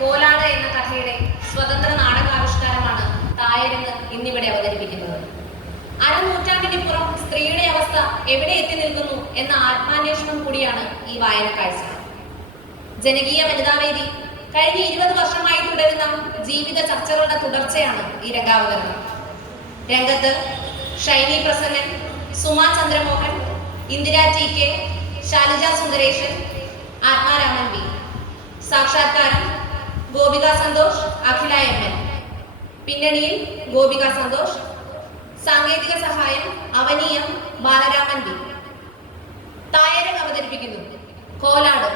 കോലാട് എന്ന കഥയുടെ സ്വതന്ത്ര നാടകാവിഷ്കാരമാണ് തായരങ്ങ് ഇന്നിവിടെ അവതരിപ്പിക്കുന്നത്. അരനൂറ്റാണ്ടിനിപ്പുറം സ്ത്രീയുടെ അവസ്ഥ എവിടെ എത്തി നിൽക്കുന്നു എന്ന ആത്മാന്വേഷണം കൂടിയാണ് ഈ വായനക്കാഴ്ച. ജനകീയ വനിതാവേദി കഴിഞ്ഞ 20 വർഷമായി തുടരുന്ന ജീവിത ചർച്ചകളുടെ തുടർച്ചയാണ് ഈ രംഗാവതരണം. രംഗത്ത് Shiny Prasannan, Suma Chandramohan, Indira T K, Shalija Sundaresan, Athmaraman B. സാക്ഷാത്കാരം ഗോപിക സന്തോഷ്, അഖില എം. പിന്നണിയിൽ ഗോപിക സന്തോഷ്. സാങ്കേതിക സഹായം അവനീയം, ബാലരാമൻ ബി. തായരങ്ങ് അവതരിപ്പിക്കുന്നു കോലാട്.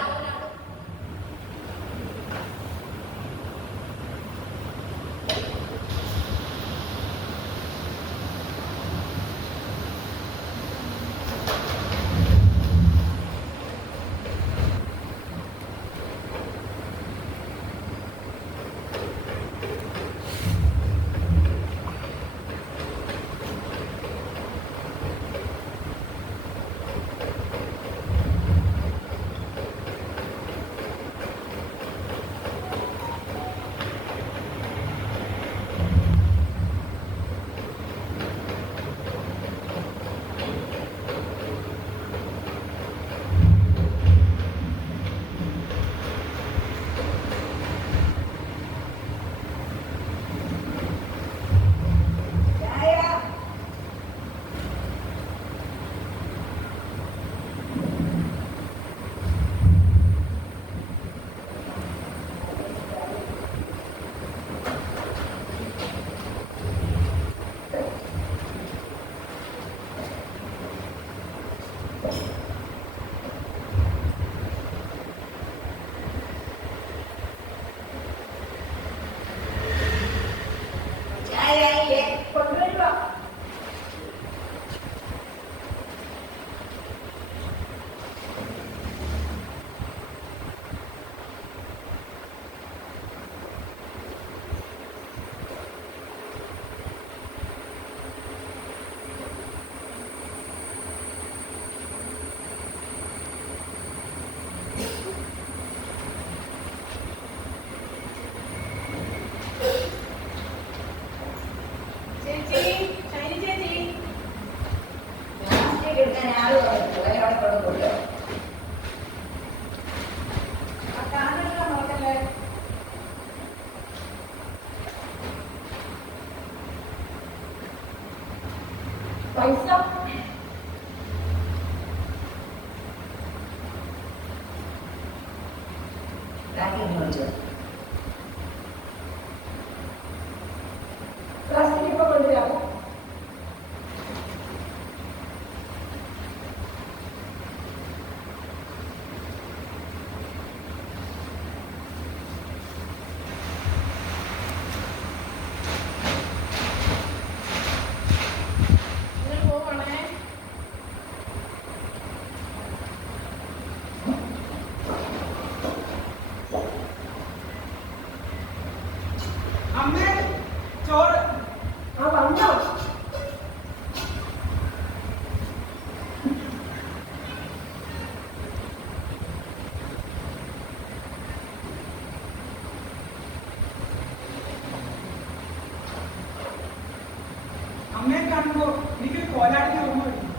അമ്മയെ കാണുമ്പോ എനിക്ക് കോലാടിനെ ഓർമ്മ വരുന്നു.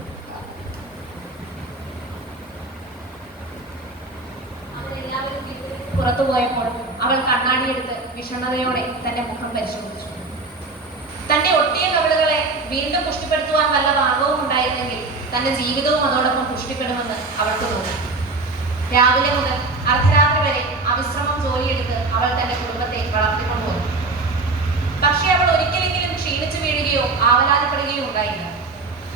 പുറത്തു പോയപ്പോൾ അവൾ കണ്ണാടിയെടുത്ത് വിഷണ്ണതയോടെ തന്റെ മുഖം പരിശോധിച്ചു. തന്റെ ഒട്ടിയ കവിളുകളെ വീണ്ടും പുഷ്ടിപ്പെടുത്തുവാൻ വല്ല മാർഗവും ഉണ്ടായിരുന്നെങ്കിൽ തന്റെ ജീവിതവും അതോടൊപ്പം പുഷ്ടിപ്പെടുമെന്ന് അവൾക്ക് തോന്നി. രാവിലെ മുതൽ അർദ്ധരാത്രി വരെ അവിശ്രമം ജോലിയെടുത്ത് അവൾ തന്റെ കുടുംബത്തെ വളർത്തിക്കൊണ്ടുവന്നു. പക്ഷേ അവൾ ഒരിക്കലെങ്കിലും ക്ഷീണിച്ചു വീഴുകയോ ആവലാതിപ്പെടുകയോ ഉണ്ടായില്ല.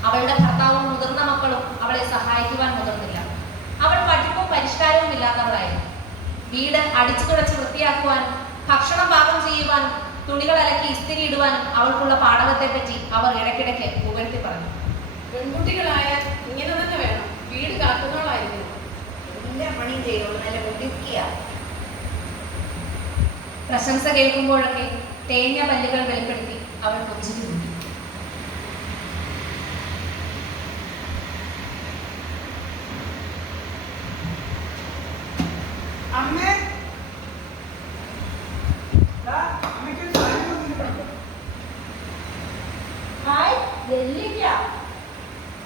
അവളുടെ ഭർത്താവും മുതിർന്ന മക്കളും അവളെ സഹായിക്കുവാൻ മുതിർന്നില്ല. അവൾ പഠിപ്പും പരിഷ്കാരവും ഇല്ലാത്തവളായിരുന്നു. വീട് അടിച്ചു തുടച്ച് വൃത്തിയാക്കുവാനും ഭക്ഷണം പാകം ചെയ്യുവാനും തുണികൾ അലക്കി ഇസ്തിരി ഇടുവാനും അവൾക്കുള്ള പാടവത്തെപ്പറ്റി അവർ ഇടയ്ക്കിടയ്ക്ക് പുകഴ്ത്തി പറഞ്ഞു. പെൺകുട്ടികളായാൽ ഇങ്ങനെ തന്നെ വേണം, വീട് കാക്കുന്നവളായിരിക്കണം. എല്ലാ പണിയും ചെയ്യുള്ളൂ, നല്ല മുടിക്കുക. പ്രശംസ കേൾക്കുമ്പോഴൊക്കെ തേഞ്ഞ പല്ലുകൾ വെളിപ്പെടുത്തി അവൾ പുഞ്ചിരി തൂക്കി. അമ്മേ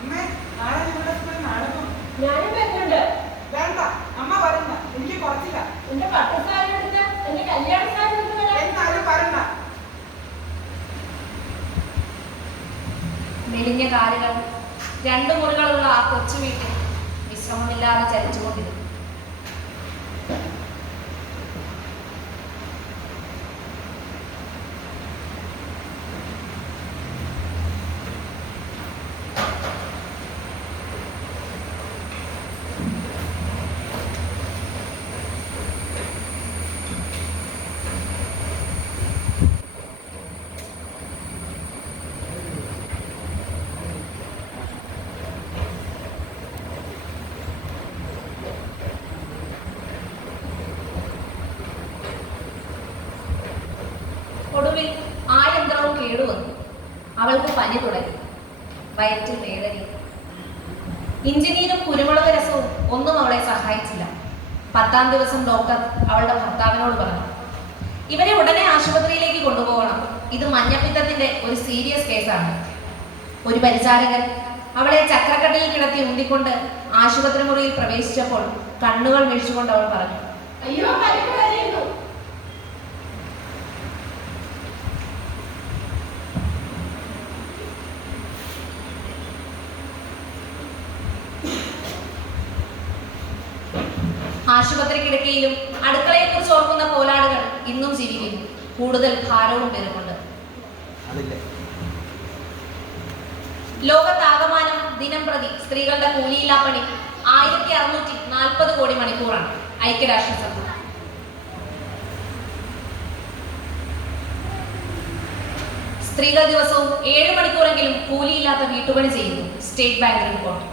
അമ്മേ നാളെ നിങ്ങളുടെ സ്കൂളിൽ നാടകം. ഞാനും വരുന്നുണ്ട്. വേണ്ട അമ്മ പറയണ്ട, എനിക്ക് കുറച്ചില്ല. എന്റെ പട്ടുസാരി എടുത്ത് എന്റെ കല്യാണ സാരി എടുത്ത് വരാം. എന്നാലും പറയണ്ട. മെലിഞ്ഞ കാലുകൾ 2 മുറികളുള്ള ആ കൊച്ചു വീട്ടിൽ വിശ്രമമില്ലാതെ ചലിച്ചുകൊണ്ടിരുന്നു. ഒടുവിൽ ആ യന്ത്രവും കേടുവന്നു. അവൾക്ക് പനി തുടങ്ങി, വയറ്റിൽ വേദനയും. ഇഞ്ചിനീരും കുരുമുളക് രസവും ഒന്നും അവളെ സഹായിച്ചില്ല. 10ാം ദിവസം ഡോക്ടർ അവളുടെ ഭർത്താവിനോട് പറഞ്ഞു, ഇവരെ ഉടനെ ആശുപത്രിയിലേക്ക് കൊണ്ടുപോകണം. ഇത് മഞ്ഞപ്പിത്തത്തിന്റെ ഒരു സീരിയസ് കേസാണ്. ഒരു പരിചാരകൻ അവളെ ചക്രക്കട്ടിലിൽ കിടത്തി ഉന്തിക്കൊണ്ട് ആശുപത്രി മുറിയിൽ പ്രവേശിച്ചപ്പോൾ കണ്ണുകൾ മിഴിച്ചുകൊണ്ട് അവൾ പറഞ്ഞു, അയ്യോ പരിക്ക് വരുന്നു. ആശുപത്രി കിടക്കയിലും അടുക്കളയെക്കുറിച്ച് ഓർക്കുന്ന കോലാടുകൾ ഇന്നും ജീവിക്കുന്നു, കൂടുതൽ ഭാരവും പേരുകൊണ്ട്. ലോകത്താകമാനം ദിനം പ്രതി സ്ത്രീകളുടെ കൂലിയില്ലാ പണി 1640 കോടി മണിക്കൂറാണ്. ഐക്യരാഷ്ട്രസഭ സ്ത്രീകൾ ദിവസവും 7 മണിക്കൂറെങ്കിലും കൂലിയില്ലാത്ത വീട്ടുപണി ചെയ്യുന്നു. State bank report.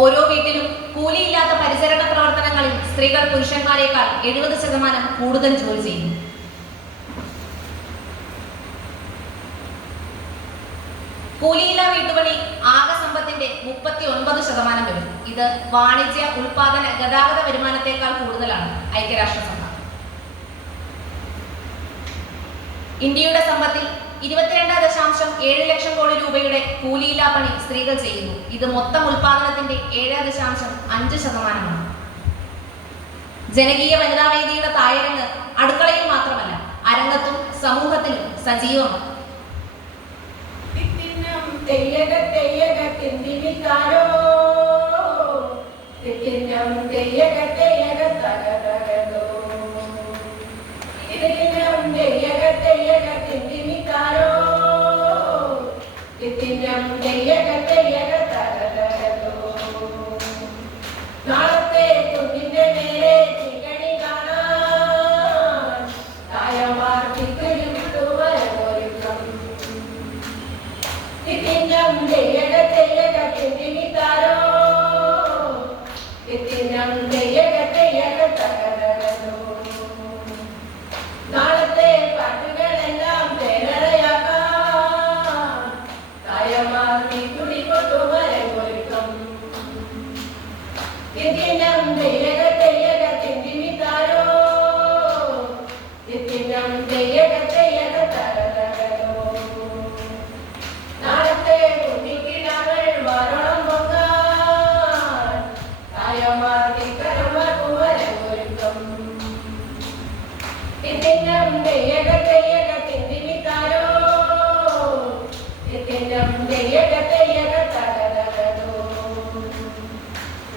ഓരോ വീട്ടിലും കൂലിയില്ലാത്ത പരിചരണ പ്രവർത്തനങ്ങളിൽ സ്ത്രീകൾ പുരുഷന്മാരെക്കാൾ 70% കൂടുതൽ ജോലി ചെയ്യുന്നു. കൂലിയില്ലാ വീട്ടുപണി ആകെ സമ്പത്തിന്റെ 39% വരും. ഇത് വാണിജ്യ, ഉൽപാദന, ഗതാഗത വരുമാനത്തെക്കാൾ കൂടുതലാണ്. ഐക്യരാഷ്ട്രസഭ. ഇന്ത്യയുടെ സമ്പത്തിൽ 22.7 ലക്ഷം കോടി രൂപയുടെ കൂലിയില്ലാ പണി സ്ത്രീകൾ ചെയ്യുന്നു. ഇത് മൊത്തം ഉൽപാദനത്തിന്റെ 7.5%. ജനകീയ വനിതാവേദിയുടെ തായരങ്ങ് അടുക്കളയിൽ മാത്രമല്ല, അരങ്ങത്തും സമൂഹത്തിലും സജീവമാണ്. നാളത്തെ കുഞ്ഞിന്റെ നേരെ ചികണി കാണാൻ തായമാർ ഒരുക്കം. ഇതിന്നം തെയ്യക തെയ്യക തിന്തിമിത്താരോ, ഇതിന്നം തെയ്യക തെയ്യക തകതകതോ. നാളത്തെ പാട്ടുകളെല്ലാം തേനറയാക്കാൻ തായമാർ ഒരുക്കം. ഇതിന്നം തെയ്യക തെയ്യക തിന്തിമിത്താരോ, ഇതിന്നം തെയ്യക തെയ്യക തകതകതോ. നാളത്തെ കുട്ടിക്കിടാങ്ങൾ വാരോളം പൊങ്ങാൻ തായമാർ ഒരുക്കം. ഇതിന്നം തെയ്യക തെയ്യക തിന്തിമിത്താരോ, ഇതിന്നം തെയ്യക തെയ്യക തകതകതോ.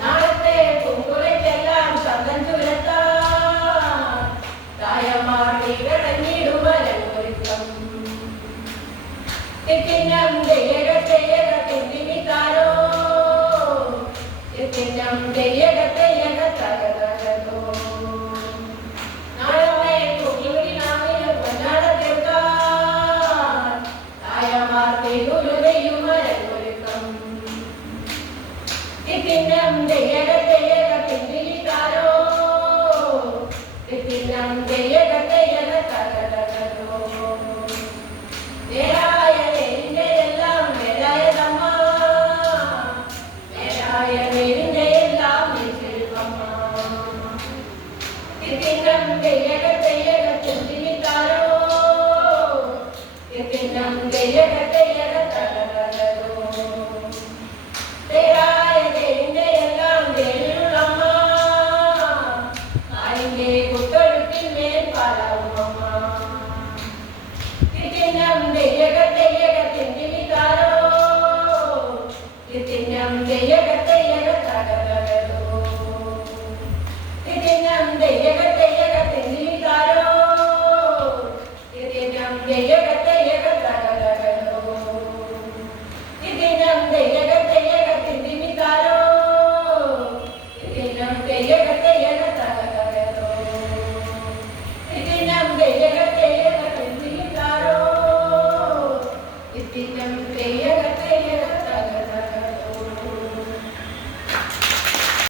നാളത്തെ പൂങ്കുലയ്ക്കെല്ലാം ചന്തം ചുരത്താൻ തായമാർ ഒരുക്കം. ഇതിന്നം തെയ്യക തെയ്യക തിന്തിമിത്താരോ, ഇതിന്നം തെയ്യക തെയ്യക തകതകതോ. നാളെ കുഞ്ഞുകിനാവിൽ പൊന്നാട തീർക്കാൻ തായമാർ ഒരുക്കം. ഇതിന്നം തെയ്യക തെയ്യക തിന്തിമിത്താരോ, ഇതിന്നം തെയ്യക തെയ്യക തകതകതോ. നേരായ നേരിന്റെ എല്ലാം നേരായതമ്മ, നേരായ നേരിന്റെ എല്ലാം നിശ്ചയമമ്മ. ഇതിന്നം തെയ്യക തെയ്യക തിന്തിമിത്താരോ, ഇതിന്നം തെയ്യക വലിയ